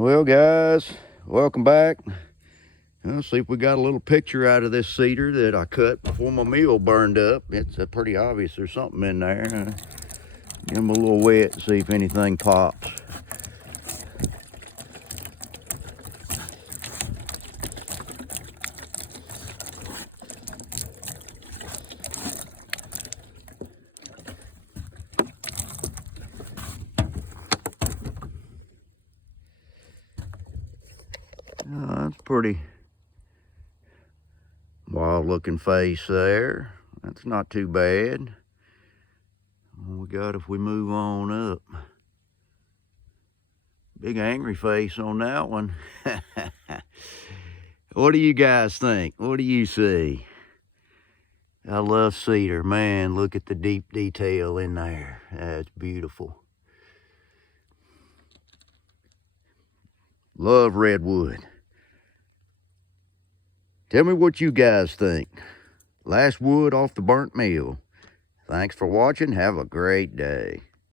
Well, guys, welcome back. Let's see if we got a little picture out of this cedar that I cut before my meal burned up. It's pretty obvious there's something in there. Give them a little wet, see if anything pops. That's pretty wild looking face there. That's not too bad. What we got if we move on up? Big angry face on that one. What do you guys think? What do you see? I love cedar, man. Look at the deep detail in there. That's beautiful. Love redwood. Tell me what you guys think. Last wood off the burnt meal. Thanks for watching. Have a great day.